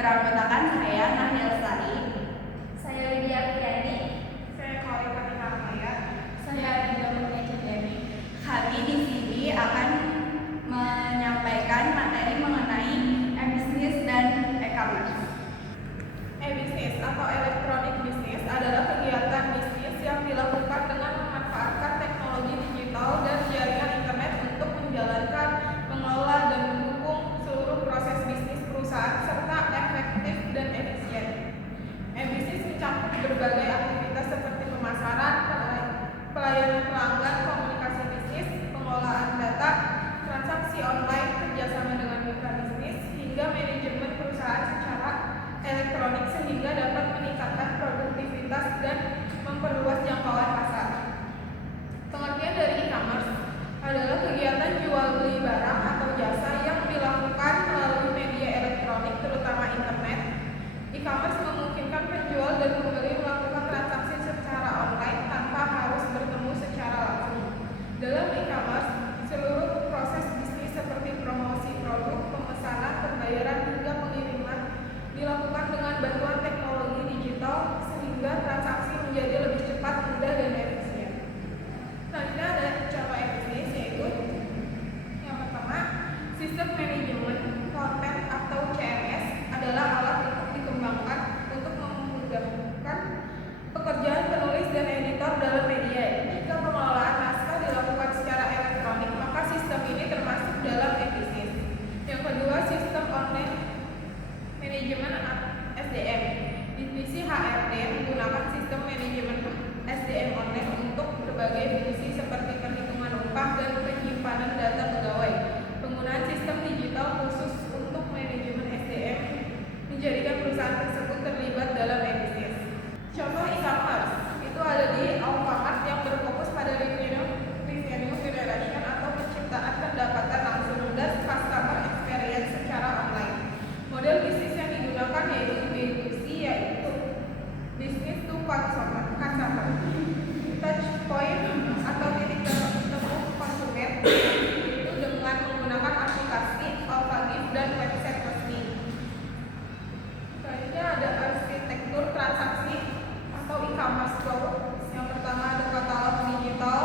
beranggotakan saya Nahya Lestari, Saya Lydia Fiani. Saya Khalid Fatimah. Saya Dinda Mutia Cendeni. kami di sini akan menyampaikan materi mengenai e-bisnis dan e-commerce. E-bisnis atau electronic business adalah kegiatan bisnis yang dilakukan dengan memanfaatkan teknologi digital dan jaringan internet untuk menjalankan, mengelola, dan mendukung seluruh proses bisnis perusahaan serta efektif dan efisien. E-bisnis mencakup berbagai aktivitas seperti pemasaran, pelayanan pelanggan, komunikasi bisnis, pengelolaan data, transaksi online, kerjasama dengan mitra bisnis, hingga manajemen perusahaan secara elektronik sehingga dapat meningkatkan produktivitas dan memperluas jangkauan pasar. Pengertian dari e-commerce adalah kegiatan jual beli barang atau jasa yang dilakukan melalui media elektronik terutama internet. E-commerce memungkinkan penjual dan pembeli melakukan transaksi secara online tanpa harus bertemu secara langsung. Dalam e-commerce, seluruh proses bisnis seperti promosi produk, pemesanan, pembayaran hingga pengiriman dilakukan dengan bantuan teknologi digital sehingga transaksi menjadi lebih cepat, mudah, dan efisien. Selanjutnya ada contoh e-bisnis, yaitu yang pertama, sistem manajemen konten atau CMS adalah alat untuk dikembangkan untuk memudahkan pekerjaan penulis dan editor dalam media. Jika pengelolaan naskah dilakukan secara elektronik, maka sistem ini termasuk dalam e-bisnis. Yang kedua, sistem online manajemen SDM. Divisi HRD menggunakan sistem manajemen SDM online untuk berbagai fungsi seperti perhitungan upah dan penyimpanan data pegawai. Penggunaan sistem digital khusus untuk manajemen SDM menjadikan perusahaan tersebut terlibat dalam e-bisnis. Contoh e-commerce itu ada di Alfamart yang berfokus pada revenue generation atau penciptaan pendapatan langsung dan customer experience secara online. Model bisnis yang digunakan yaitu B2C, yaitu business to consumer, touch point atau titik temu konsumen, itu dengan menggunakan aplikasi, Alphagift, dan website resmi. Selanjutnya ada arsitektur transaksi atau e-commerce flow. Yang pertama ada katalog digital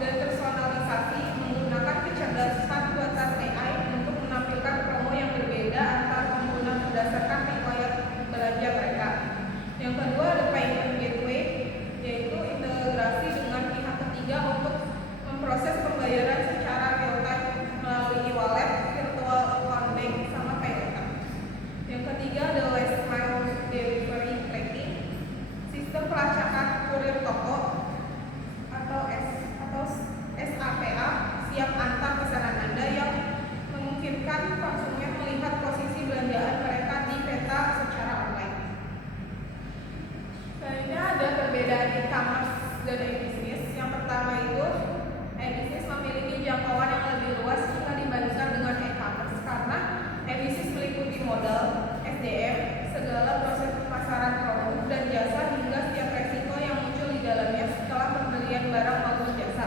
dan personalisasi menggunakan kecerdasan buatan AI untuk menampilkan promo yang berbeda antar pengguna berdasarkan riwayat belanja mereka. Yang kedua ada payment gateway, yaitu integrasi dengan pihak ketiga untuk memproses pembayaran secara real time melalui e-wallet, virtual account bank, sama paylater. Yang ketiga ada last mile delivery tracking, sistem pelacakan kurir toko atau SAPA, siap antar pesanan Anda, yang memungkinkan konsumen melihat posisi belanjaan mereka di peta secara online. Selanjutnya ada perbedaan e-commerce dan e-bisnis. Yang pertama itu e-bisnis memiliki jangkauan yang lebih luas jika dibandingkan dengan e-commerce karena e-bisnis meliputi modal, SDM, segala proses pemasaran produk dan jasa hingga setiap resiko yang muncul di dalamnya setelah pembelian barang maupun jasa.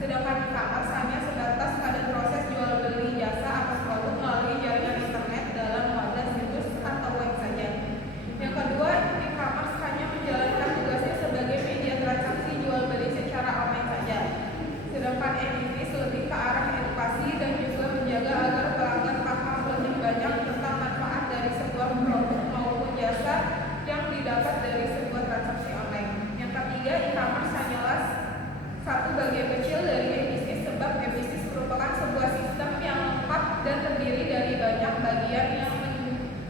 Sedangkan e-commerce hanya sebatas pada proses jual beli jasa atau produk melalui jaringan internet dalam wadah situs atau web saja. Yang kedua, e-commerce hanya menjalankan tugasnya sebagai media transaksi jual beli secara online saja. Sedangkan e-bisnis lebih ke arah edukasi dan juga menjaga agar pelanggan paham lebih banyak tentang manfaat dari sebuah produk maupun jasa yang didapat dari sebuah transaksi online. Yang ketiga, e-commerce hanyalah satu bagian kecil dari e-bisnis sebab e-bisnis merupakan sebuah sistem yang lengkap dan terdiri dari banyak bagian yang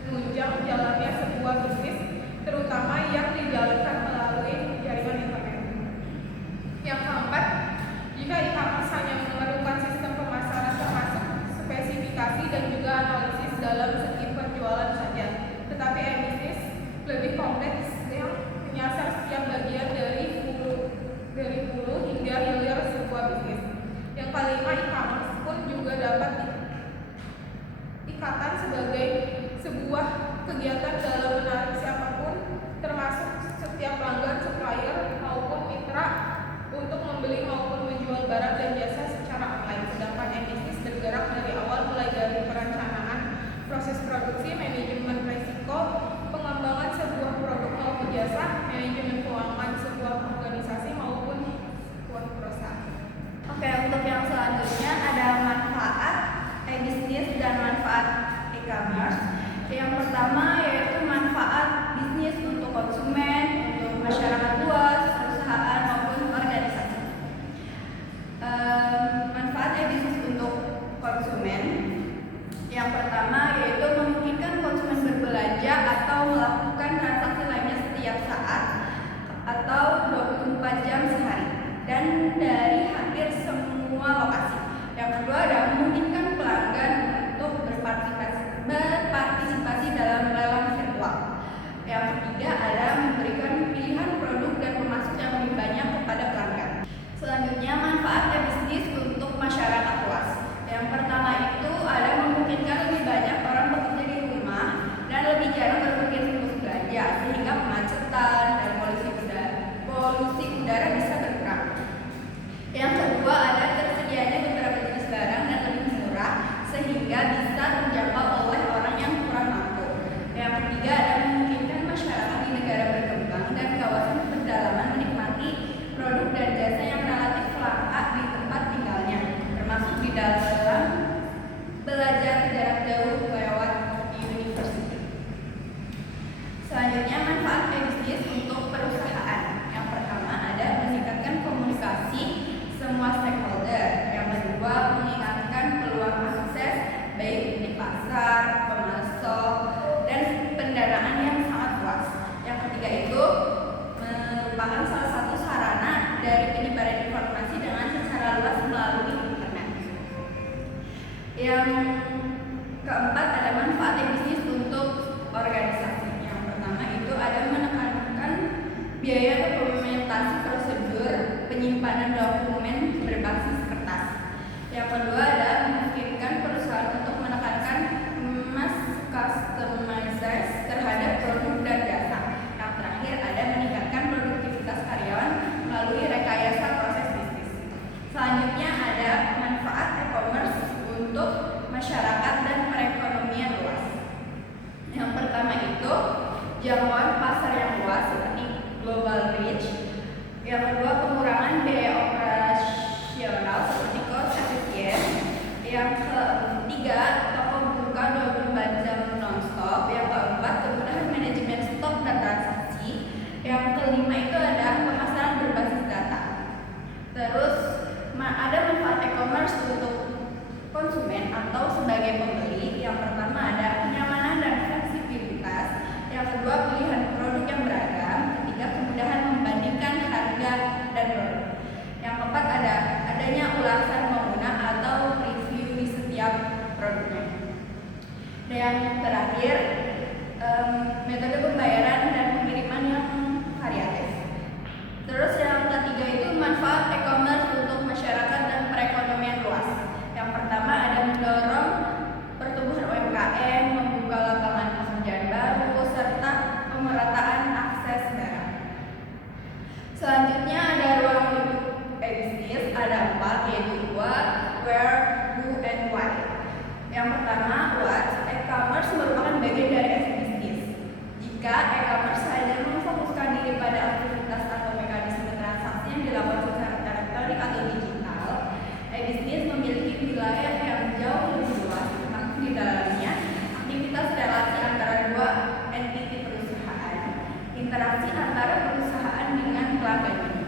menunjang jalannya sebuah bisnis, terutama yang dijalankan melalui jaringan internet. Yang keempat, jika e-commerce hanya memerlukan sistem pemasaran termasuk spesifikasi dan juga analisis dalam segi penjualan saja, tetapi e-bisnis lebih kompleks yang menyasar setiap bagian dari hulu hingga hilir sebuah bisnis. Yang kelima, e-commerce pun juga dapat ikatan sebagai sebuah kegiatan dalam menarik siapapun, termasuk setiap pelanggan, supplier maupun mitra untuk membeli maupun menjual barang dan jasa secara online. Sedangkan e-bisnis bergerak dari awal mulai dari perencanaan, proses produksi, manajemen risiko, dan manfaat e-commerce. Yang pertama yaitu manfaat bisnis untuk konsumen, untuk masyarakat luas, perusahaan maupun organisasi. Manfaat bisnis untuk konsumen. Yang pertama yaitu memungkinkan konsumen berbelanja atau melakukan transaksi lainnya setiap saat atau 24 jam sehari dan dari hampir semua lokasi. Yang kedua adalah memungkinkan pelanggan untuk berpartisipasi dalam lelang virtual. Yang ketiga adalah memberikan pilihan produk dan pemasok yang lebih banyak kepada pelanggan. Selanjutnya manfaat bisnis untuk masyarakat luas. Yang pertama itu ada memungkinkan lebih banyak orang bekerja di rumah dan lebih jarang berpergian untuk belanja sehingga kemacetan dan polusi udara bisa berkurang. Yang kedua ada tersedianya beberapa jenis barang dan lebih murah sehingga bisa terjangkau oleh orang yang kurang mampu. Yang ketiga ada memungkinkan masyarakat di negara berkembang dan kawasan pedalaman menikmati produk dan jasa yang relatif langka di tempat tinggalnya, termasuk di dalam belajar jarak jauh lewat university. Selanjutnya manfaat bisnis untuk perusahaan. Yang pertama ada meningkatkan komunikasi semua stakeholder. Yang kedua meningkatkan peluang akses baik di pasar, pemasok, dan pendanaan yang sangat luas. Yang ketiga itu merupakan salah satu sarana dari penyebaran informasi dengan secara luas melalui internet. Yang keempat ada manfaat bisnis untuk organisasi. Yang pertama itu ada menekankan biaya dokumentasi prosedur penyimpanan dokumen berbasis kertas. Yang kedua adalah memungkinkan perusahaan untuk menekankan mass customization terhadap produk dan jasa. Yang terakhir ada meningkatkan produktivitas karyawan melalui rekayasa proses bisnis. Selanjutnya ada manfaat e-commerce untuk masyarakat dan perekonomian luas. Yang pertama itu jangkauan pasar yang luas seperti global reach. Yang kedua pengurangan biaya operasional seperti cost efisien. Yang ketiga toko buka 24 jam non-stop. Yang keempat kemudahan manajemen stok dan transaksi. Yang kelima itu ada pemasaran berbasis data. Terus ada manfaat e-commerce untuk konsumen atau sebagai pembeli. Yang pertama ada kenyamanan dan fleksibilitas. Yang kedua pilihan produk yang beragam. Ketiga kemudahan membandingkan harga dan produk. Yang keempat ada adanya ulasan pengguna atau review di setiap produknya. Dan yang terakhir metode pembayaran dan pengiriman yang variatif. Terus yang ketiga itu manfaat e-commerce untuk masyarakat dan perekonomian luas. Yang pertama ada mendorong pertumbuhan UMKM, membuka lapangan pekerjaan baru, serta pemerataan akses barang. Selanjutnya ada ruang lingkup bisnis, ada 4 yaitu what, where, who, and why. Yang pertama what, e-commerce merupakan bagian dari bisnis. Jika e-commerce hanya memfokuskan diri pada aktivitas atau mekanisme transaksi yang dilakukan secara elektronik atau digital, bisnis memiliki wilayah yang jauh lebih luas, termasuk di dalamnya aktivitas relasi antara dua entiti perusahaan, interaksi antara perusahaan dengan pelanggannya,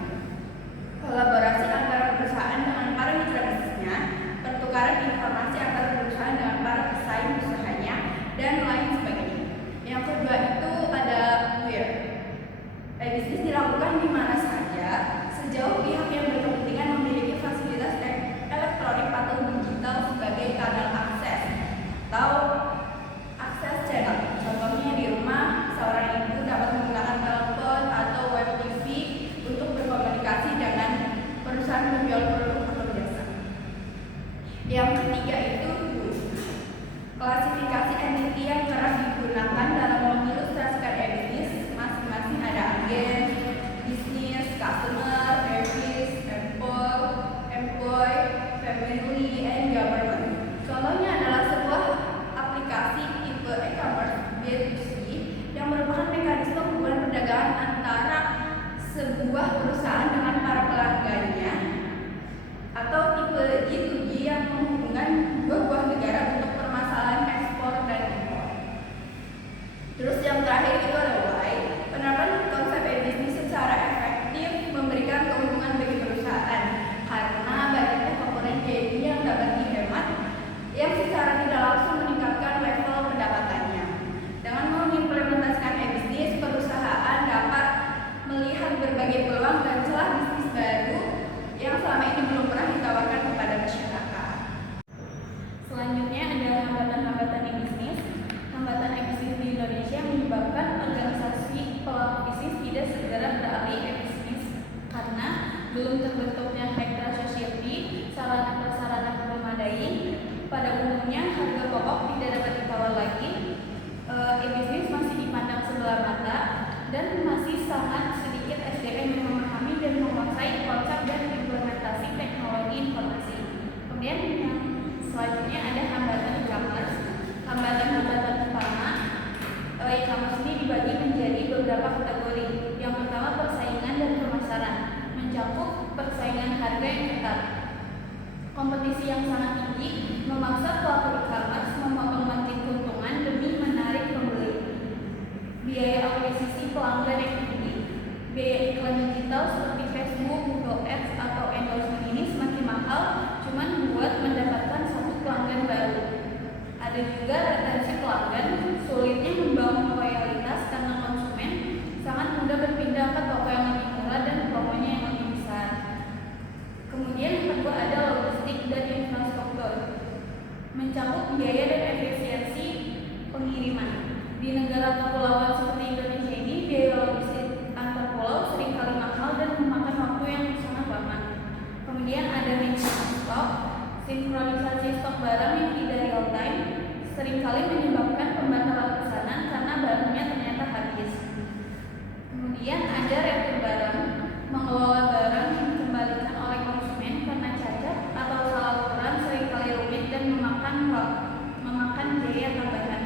kolaborasi antara perusahaan dengan para mitra bisnisnya, pertukaran informasi antara perusahaan dengan para pesaing usahanya, dan lain sebagainya. Yang kedua itu ada where. Bisnis dilakukan di mana saja sejauh pihak yang berkepentingan memiliki fasilitas elektronik atau digital sebagai kanal akses atau akses channel. Contohnya di rumah seorang ibu dapat menggunakan telepon atau web TV untuk berkomunikasi dengan perusahaan penjual produk atau jasa. Yang ketiga itu klasifikasi entiti yang kerap digunakan dalam mengilustrasikan bisnis. Masing-masing ada agen, bisnis, customer, service, employee, family, and government. Contohnya adalah sebuah aplikasi tipe e-commerce B2C yang merupakan mekanisme hubungan perdagangan antara sebuah perusahaan dengan para pelanggannya, atau tipe G2G yang menghubungkan dua buah negara untuk permasalahan ketiga, retensi pelanggan. Sulitnya membangun loyalitas karena konsumen sangat mudah berpindah ke toko yang lebih murah dan promonya yang lebih besar. Kemudian yang kedua ada logistik dan infrastruktur, mencakup biaya dan efisiensi pengiriman. Di negara kepulauan seperti Indonesia ini, biaya logistik antar pulau seringkali mahal dan memakan waktu yang sangat lama. Kemudian ada maintenance stok, sinkronisasi stok barang yang tidak real time, seringkali menyebabkan pembatalan pesanan karena barangnya ternyata habis. Kemudian ada retur barang, mengelola barang yang dikembalikan oleh konsumen karena cacat atau salah ukuran seringkali rumit dan memakan biaya tambahan.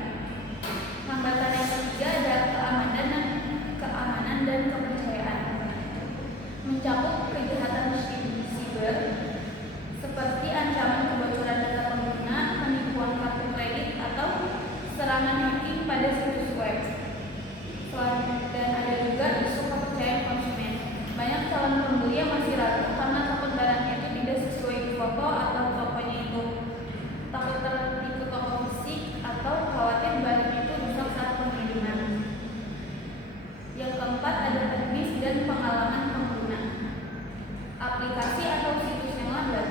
Hambatan yang ketiga ada keamanan dan kepercayaan, mencakup kejahatan siber seperti ancaman kebocoran data pengguna, penipuan kartu kredit, atau serangan hacking pada situs web. Dan ada juga isu kepercayaan konsumen. Banyak calon pembeli yang masih ragu karena takut barangnya itu tidak sesuai di foto atau tokonya itu takut tertipu toko fisik atau khawatir barangnya itu rusak saat pengiriman. Yang keempat ada teknis dan pengalaman pengguna, aplikasi atau situs yang lambat.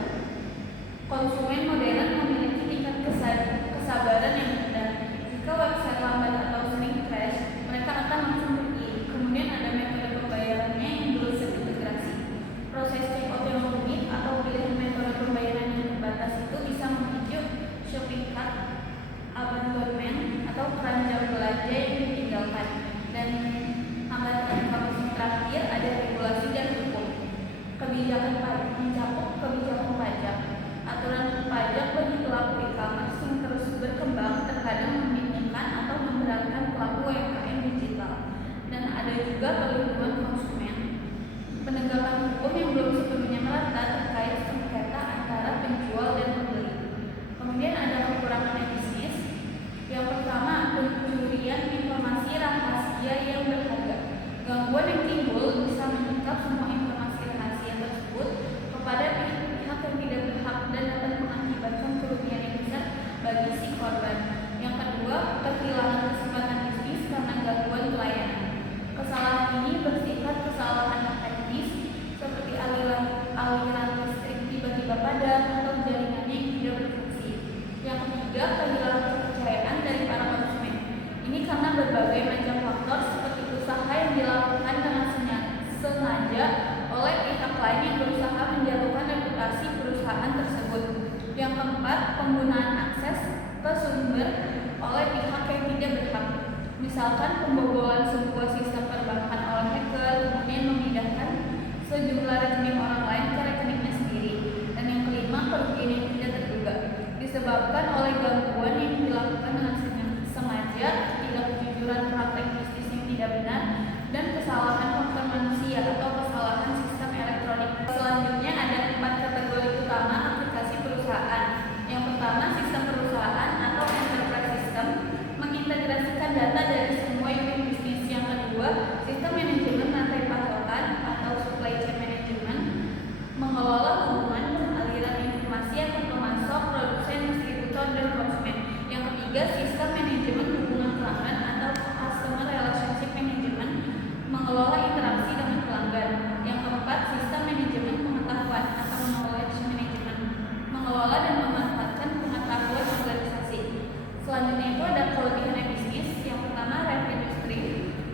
Konsumen modern memiliki tingkat kesabaran yang rendah. Jika website lambat atau sering crash, mereka akan langsung pergi. Kemudian ada metode pembayarannya yang belum terintegrasi. Proses checkout yang rumit atau pilihan metode pembayaran yang terbatas itu bisa memicu shopping cart abandonment atau keranjang belanja yang ditinggalkan. Dan hambatan informasi terakhir ada regulasi dan hukum. Kebijakan pajak mencakup kebijakan pajak. Aturan pajak bagi pelaku e-commerce yang terus berkembang terkadang membingungkan atau memberatkan pelaku UMKM digital. Dan ada juga perlindungan konsumen. Penegakan hukum yang belum sepenuhnya merata terkait sengketa antara penjual dan pembeli. Kemudian ada kekurangan bisnis. Yang pertama, pencurian informasi rahasia yang berharga. Gangguan yang timbul bisa menyingkap semua informasi rahasia tersebut kepada pihak-pihak yang tidak berhak dan dapat mengakibatkan kerugian yang besar bagi si korban. Yang kedua, kehilangan kesempatan bisnis karena gangguan pelayanan. Kesalahan ini bersifat kesalahan teknis seperti aliran listrik tiba-tiba padam atau jaringannya yang tidak berfungsi. Yang ketiga, kehilangan kepercayaan dari para konsumen. Ini karena berbagai macam faktor seperti usaha yang dilakukan dengan sengaja oleh pihak lain yang berusaha menjatuhkan reputasi perusahaan tersebut. Yang keempat, penggunaan akses ke sumber oleh pihak yang tidak berhak. Misalkan pembobolan sebuah sistem perbankan oleh hacker, kemudian memindahkan sejumlah rekening orang lain ke rekeningnya sendiri. Dan yang kelima, kerugian yang tidak terduga disebabkan oleh gangguan yang dilakukan dengan sengaja, ketidakjujuran praktek bisnis yang tidak benar, dan kesalahan faktor manusia atau kesalahan sistem elektronik. Selanjutnya ada 4 kategori utama aplikasi perusahaan. Yang pertama, sistem perusahaan atau enterprise system, mengintegrasikan data dari semua unit bisnis. Yang kedua, sistem manajemen rantai pasokan atau supply chain management, mengelola hubungan aliran informasi antar pemasok, produsen, distributor, dan konsumen. Yang ketiga, sistem manajemen hubungan pelanggan atau customer relationship management, mengelola interaksi dengan pelanggan. Yang keempat, sistem manajemen pengetahuan atau knowledge management, mengelola dan memanfaatkan pengetahuan organisasi. Selanjutnya itu ada kelebihan bisnis. Yang pertama, revenue stream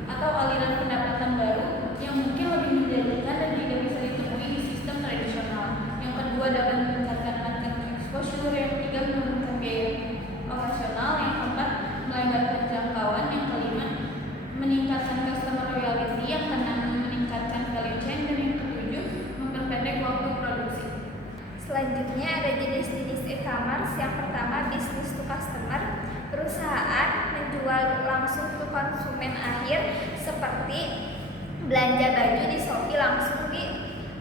atau aliran pendapatan baru yang mungkin lebih menjanjikan dan tidak bisa ditemui di sistem tradisional. Yang kedua, dapat meningkatkan market exposure. Yang ketiga, menurunkan biaya operasional. Yang keempat, melebarkan jangkauan. Yang kelima, meningkatkan customer loyalty. Yang keenam, meningkatkan value chain. Dan yang ketujuh, memperpendek waktu produksi. Selanjutnya ada jenis-jenis e-commerce. Yang pertama, business to customer. Perusahaan menjual langsung ke konsumen akhir seperti belanja baju di Shopee langsung di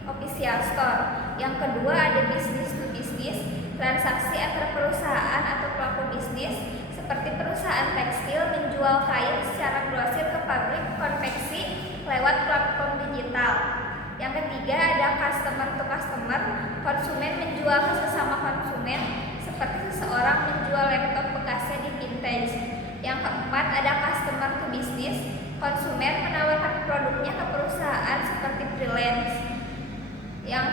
official store. Yang kedua ada business to business, transaksi antar perusahaan atau pelaku bisnis seperti perusahaan tekstil menjual kain secara grosir ke pabrik konveksi lewat platform digital. Yang ketiga ada customer to customer, konsumen menjual ke sesama konsumen seperti seseorang menjual laptop bekasnya di vintage. Yang keempat ada customer to business, konsumen menawarkan produknya ke perusahaan seperti freelance. Yang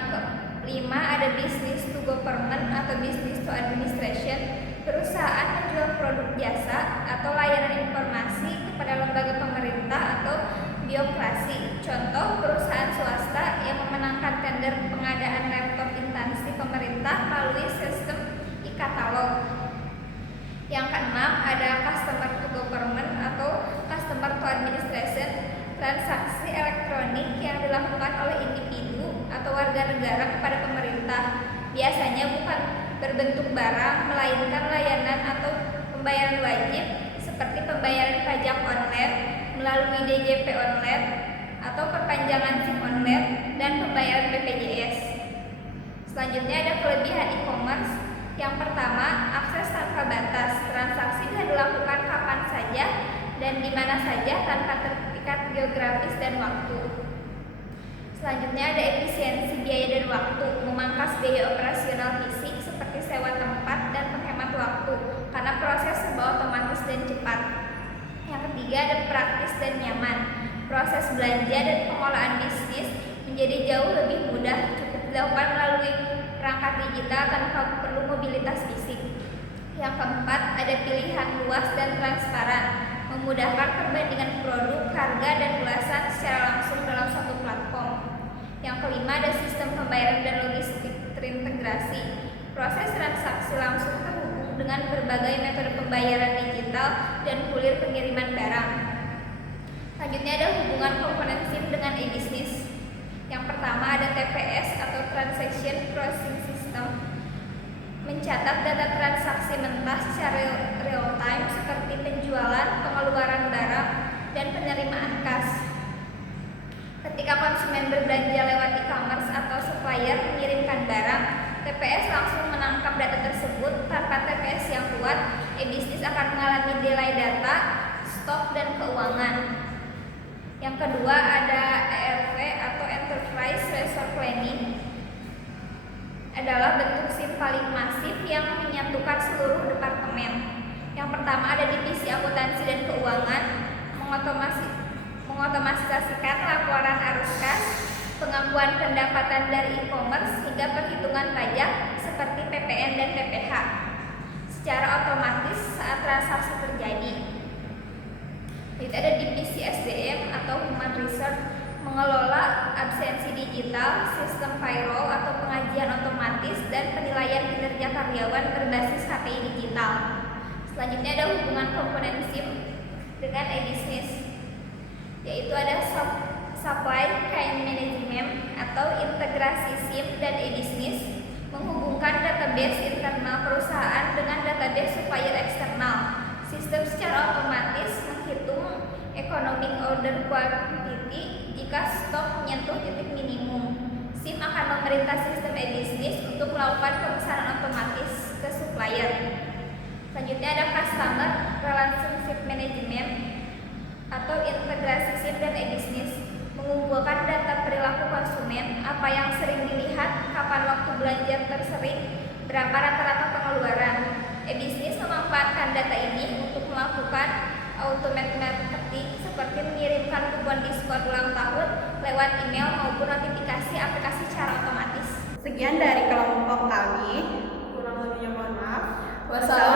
kelima ada business to government atau business to administration, perusahaan menjual produk jasa atau layanan informasi kepada lembaga pemerintah atau birokrasi. Contoh, perusahaan swasta yang memenangkan tender pengadaan laptop instansi pemerintah melalui sistem e-katalog. Yang keenam ada customer to government atau customer to administration, transaksi elektronik yang dilakukan oleh individu atau warga negara kepada pemerintah. Biasanya bukan berbentuk barang, melainkan layanan atau pembayaran wajib seperti pembayaran pajak online melalui DJP online atau perpanjangan SIM online dan pembayaran BPJS. Selanjutnya ada kelebihan e-commerce. Yang pertama, akses tanpa batas. Transaksi bisa dilakukan kapan saja dan di mana saja tanpa terikat geografis dan waktu. Selanjutnya ada efisiensi biaya dan waktu, memangkas biaya operasional fisik seperti sewa tempat dan menghemat waktu karena proses serba otomatis dan cepat. Yang ketiga ada praktis dan nyaman. Proses belanja dan pengelolaan bisnis menjadi jauh lebih mudah, cukup dilakukan melalui perangkat digital tanpa perlu mobilitas fisik. Yang keempat ada pilihan luas dan transparan, memudahkan perbandingan produk, harga, dan ulasan secara langsung dalam satu platform. Yang kelima ada sistem pembayaran dan logistik terintegrasi. Proses transaksi langsung terhubung dengan berbagai metode pembayaran digital dan kurir pengiriman barang. Selanjutnya ada hubungan komponen SIM dengan e-business. Yang pertama ada TPS atau Transaction Processing System, mencatat data transaksi mentah secara real time seperti penjualan, pengeluaran barang, dan penerimaan kas. Ketika konsumen berbelanja lewat e-commerce atau supplier mengirimkan barang, TPS langsung menangkap data tersebut. Tanpa TPS yang kuat, e-business akan mengalami delay data, stok, dan keuangan. Yang kedua ada ERP atau Enterprise Resource Planning, adalah bentuk SIM paling masif yang menyatukan seluruh departemen. Yang pertama ada divisi akuntansi dan keuangan, mengotomatisasikan laporan arus kas, pengakuan pendapatan dari e-commerce hingga perhitungan pajak seperti PPN dan PPH secara otomatis saat transaksi terjadi. Itu ada divisi SDM atau Human Resource, mengelola absensi digital, sistem payroll atau pengajian otomatis, dan penilaian kinerja karyawan berbasis KPI digital. Selanjutnya ada hubungan komponen SIM dengan e-business, yaitu ada supply chain management atau integrasi SIM dan e-business, menghubungkan database internal perusahaan dengan database supplier eksternal. Sistem secara otomatis menghitung economic order quantity jika stok menyentuh titik minimum. SIM akan memerintah sistem e-business untuk melakukan pemesanan otomatis ke supplier. Selanjutnya ada customer relationship management atau integrasi SIM dan e-business, mengumpulkan data perilaku konsumen, apa yang sering dilihat, kapan waktu belanja tersering, berapa rata-rata pengeluaran. E-business memanfaatkan data ini untuk melakukan automated marketing seperti mengirimkan kupon diskon ulang tahun lewat email maupun notifikasi aplikasi secara otomatis. Sekian dari kelompok kami. Kurang lebihnya mohon maaf. Wassalamualaikum